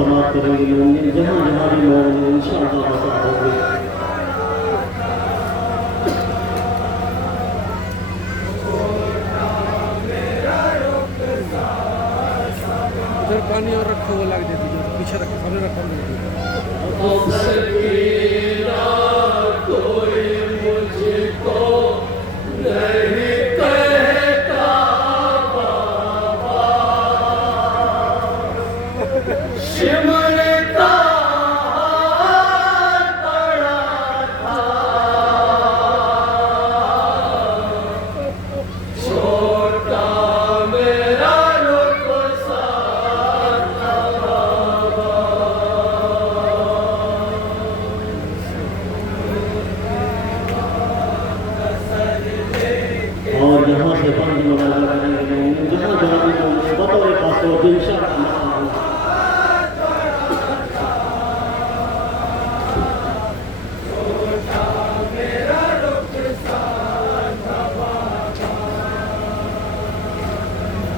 समाप्त करेंगे मोमिन, जहाँ जहाँ भी मोमिन इंशाअल्लाह मसला होंगे। उधर पानी और रखो, वो लग देती जो पीछे रखो, सामने रखो। कोई मुझको नहीं कहता बाबा, शिमर का पड़ा था, छोटा मेरा रुखसार था बाबा। और यहाँ से पानी मुलाजा करेंगे, जहाँ जहाँ भी होंगे बतौर खास तौर पे इंशाअल्लाह।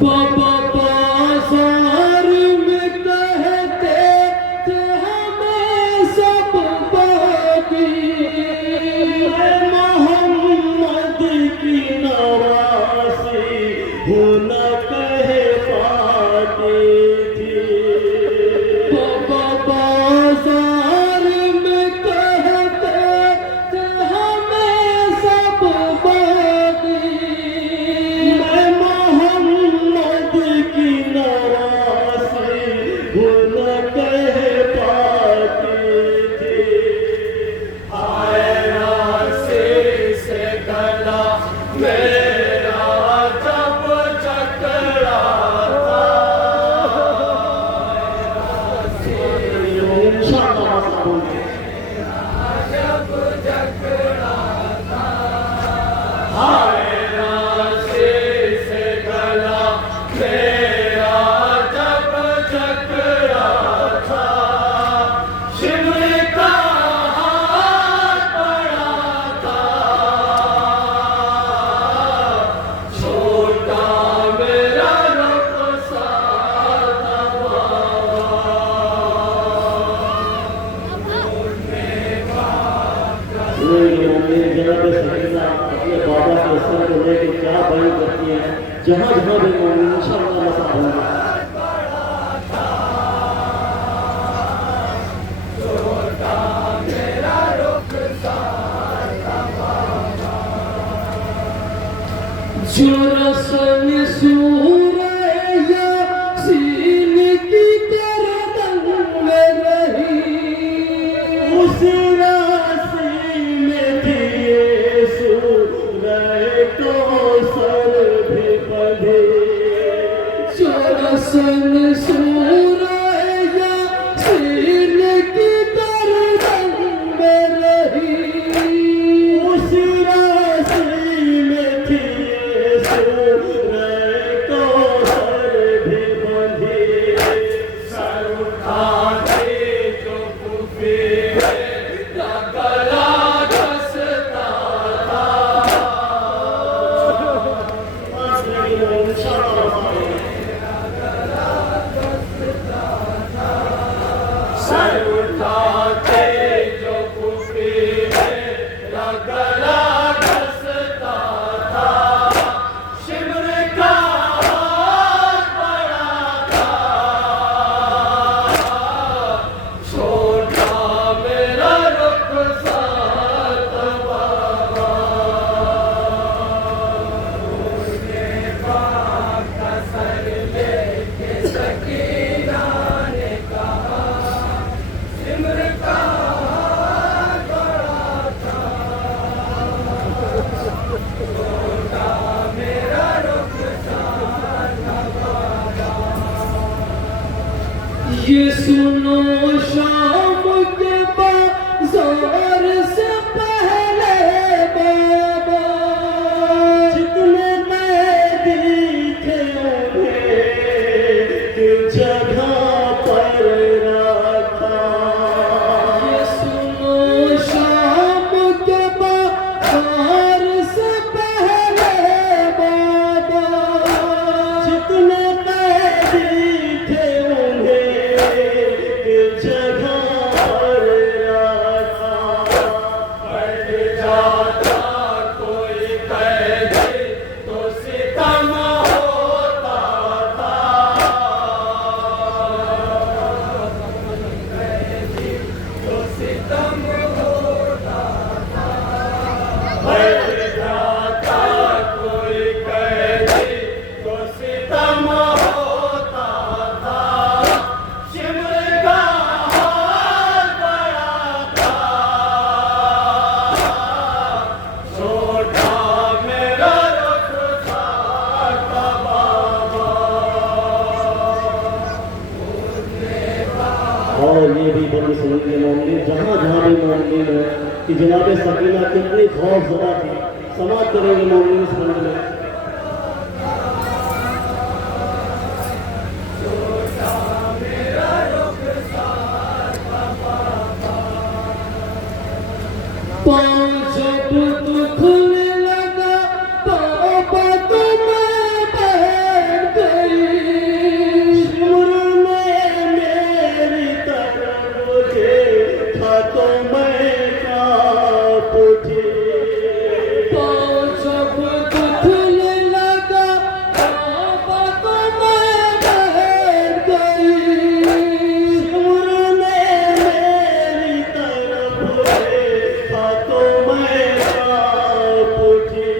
बाबा बाजार में कहते थे हमें सब बाकी, मोहम्मद की नवासी हो न कह पाती थी। बाबा बाजार में कहते थे हमें सब बाकी, मोहम्मद की नवासी हो न कह पाती थी। आए रास्ते से गला मेरा जब जकड़ा था, इंशाअल्लाह जब जकड़ा था, आए रास्ते से गला मेरा जब जकड़ा था, शिमर का हाथ पड़ा था, छोटा मेरा रुखसार था बाबा। जनाब सकीना अपने बाबा के सर को लेकर क्या बयान करती है, जहाँ जहाँ भी मोमिन इंशाअल्लाह मसला होंगे। जो रस्म सूरया सीन की गर्दन में रही, उस राशि में थी यीशु को सर भी बंधे। जो रस्म सूरया सीन की गर्दन में रही, उस राशि में थी को सर भी बंधे। सर उठाते जो कुफे गला घसता था, सर उठाते जो कुफे गला घसता था, शिमर का हाथ पड़ा था, छोटा मेरा रुखसार था बाबा। उसने बाप का सर लेके सकीना ने कहा, शिमर का हाथ पड़ा था, छोटा मेरा रुखसार था बाबा। ये सुनो शाम के बाजार से पहले बाबा, जितने कैदी थे उन्हें जगह पर रखा। ये सुनो शाम के बाजार से पहले बाबा, जितने कैदी थे उन्हें और ये भी बड़ी सुनेंगे मोमिन, जहाँ जहाँ भी मोमिन है कि जनाब सकीना कितनी खौफ ज़दा थी, समाप्त करेंगे मोमिन इस बंद में। पाँव जब दुखने लगा तौबा तो मैं बैठ गई, शिमर में मेरी तरफ देखा तो मैं कांप उठी। पाँव जब दुखने लगा तौबा तो मैं बैठ गई, शिमर में मेरी तरफ देखा तो मैं कांप उठी।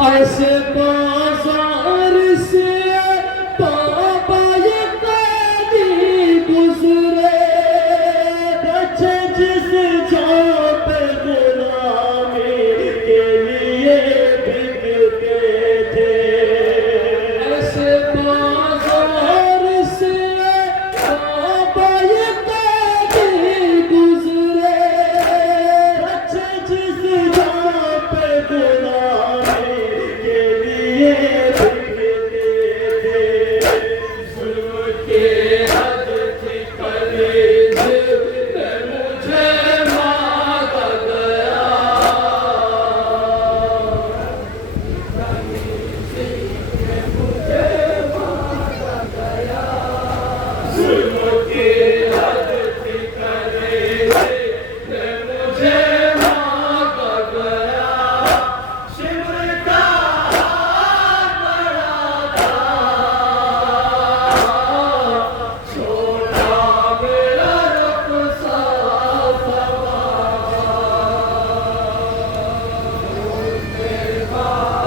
ऐसे बाजार से बाबा ये कैदी गुजरे, बच्चे जिस जहाँ पे गुलामी के लिए बिकते थे। ऐसे बाजार से बाबा ये कैदी गुजरे, बच्चे जिस जहाँ पे गुलामी के लिए बिकते थे। जुल्म के हद थी कलेज में मुझे मांगा गया, जुल्म के हद थी कलेज में मुझे मांगा गया, शिमर का बड़ा छोटा मेरा रुखसार था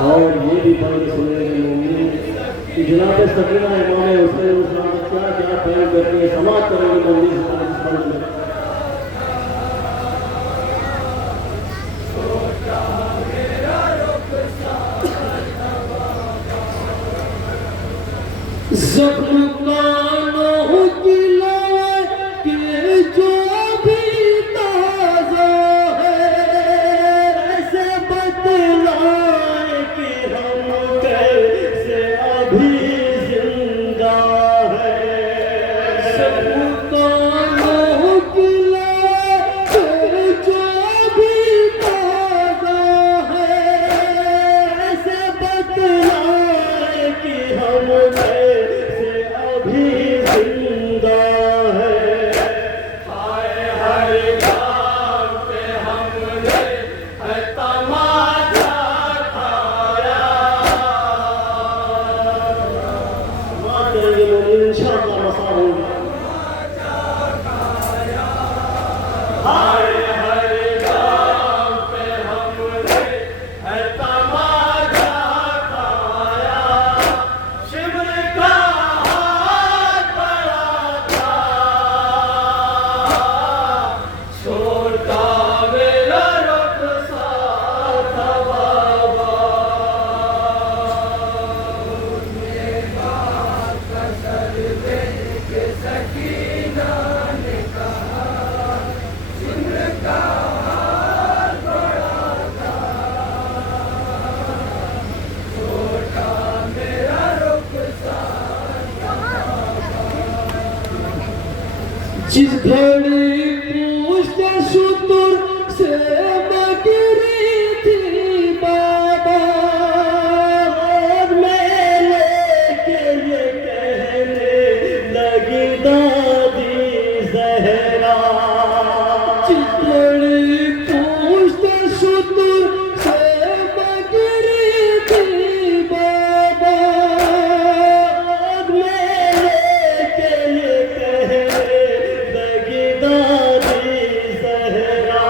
और ये भी बड़ी सुनेंगे मोमिन कि जनाब सकीना इमाम हुसैन उस्मान क्या क्या बयान करती है, समाप्त करेंगे मोमिन इस बंद में। जख्म कानों की लय के जो भी ताजा है, ऐसे बतलाए कि हम कैसे अभी जिंदा है। जख्म कानों की लय के जो भी ताजा है, ऐसे बतलाए कि हम कैसे अभी जिंदा है। हाय हाय गाँव पे हमने है तमाचा खाया, समाप्त करेंगे मोमिन इंशाअल्लाह मसा होगा। हाय हाय गाँव पे हमने है तमाचा खाया, शिमर का हाथ बड़ा था, छोटा मेरा रुखसार था बाबा, सकीना ने कहा सिमर का हाथ बड़ा था, छोटा मेरा रुखसार था। जिस घड़ी पुष्ट शुतुर से बकरी थी बाबा, और मैं लेके ये कहने लगी दादी जहरा, चितड़ी पुष्ट शुतुर से बकरी थी बाबा, और मैं लेके ये कहने लगी दादी जहरा,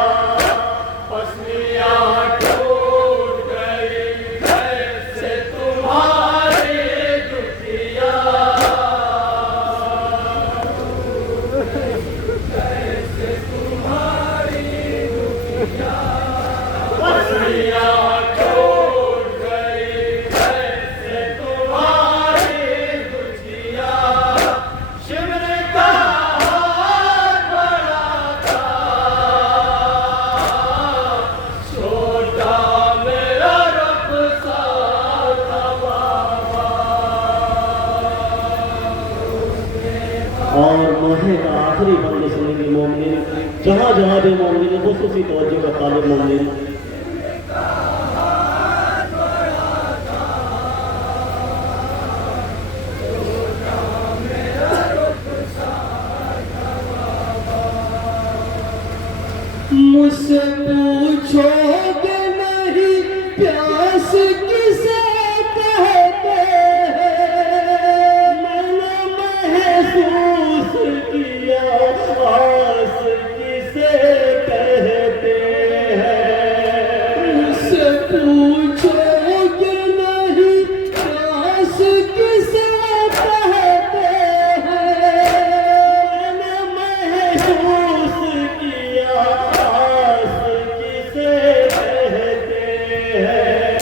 पसलियाँ टूट गई कैसे तुम्हारी दुखिया, कैसे तुम्हारी दुखिया, पसलियाँ टूट गई कैसे तुम्हारी दुखिया, शिविर का हाथ बड़ा था, छोटा मेरा रुखसार था बाबा। और मोहे का आखिरी बंद सुनेंगे मोमिन, जहाँ जहाँ भी मोमिन खुसूसी तवज्जो का तालिब मोमिन। मुझसे पूछोगे नहीं प्यास किसे कहते हैं, मैंने महसूस किया आस किसे कहते हैं, मुझसे पूछोगे नहीं प्यास किसे कहते हैं, मैंने महसूस किया आस किसे कहते हैं,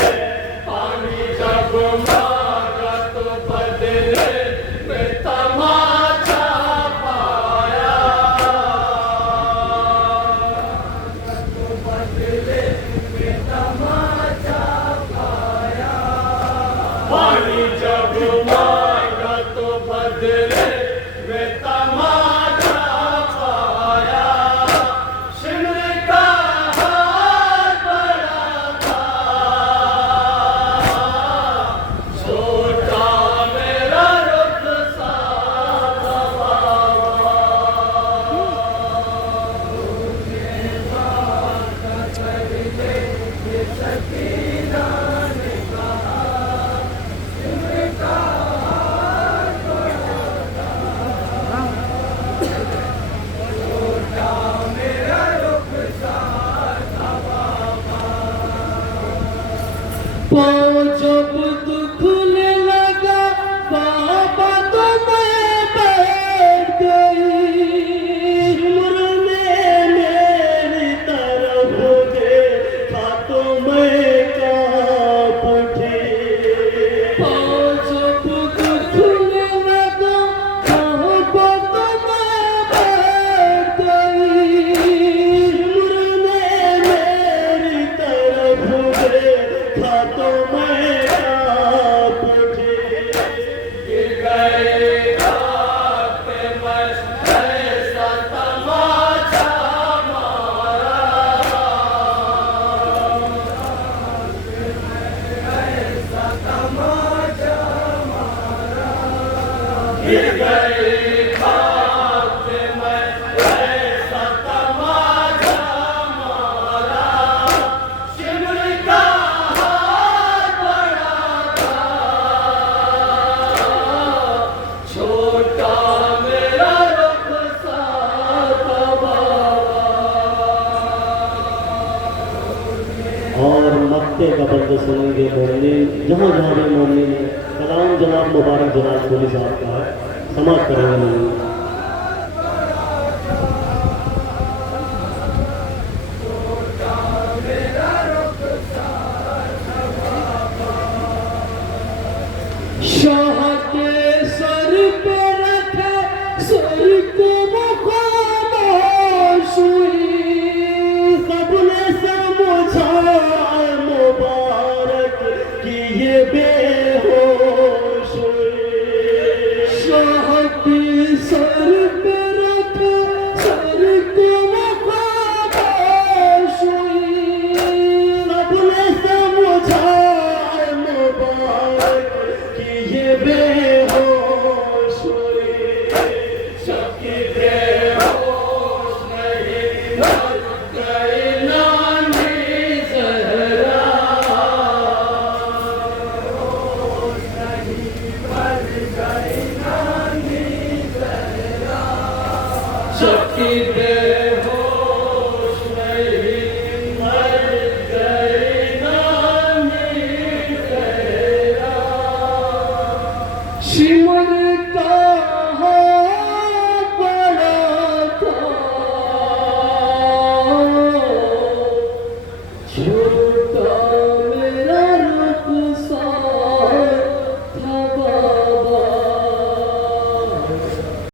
पानी जब मांगा तो बदले में तमाचा पाया, तो बदले में तमाचा पाया, पानी जब मांगा तो बदले में तमाचा पाया, शिमले का हाथ बड़ा था, छोटा मेरा रुखसार था बाबा। ये सकीना ने कहा, शिमले का हाथ बड़ा था, छोटा मेरा रुखसार था बाबा। पाँव जब दुखने लगा बाबा तो मैं बैठ गई, मुरने मेरी तरफ देखा तो मैं कांप उठी, पाँव जब दुखने लगा बाबा तो मैं बैठ गई, मुरने मेरी तरफ देखा तो मैं कांप उठी, गिर गए रात में ऐसा तमाचा मारा, ऐसा तमाचा मारा, गिर गए रात में ऐसा तमाचा मारा, शिमले का हाथ बड़ा था, छोटा मेरा रुखसार था बाबा। और मक्के का बंद सुनेंगे मोमिन, जहाँ जहाँ भी मोमिन है, कलाम जनाब मुबारक जनाब कोहली साहब का है, समाप्त करेंगे मोमिन। शाह के सर पे रखे सर को वो खामोश हुई, सबने समझा मुबारक कि ये बेहोश हुई, शाह के सर पे रखे सर को वो की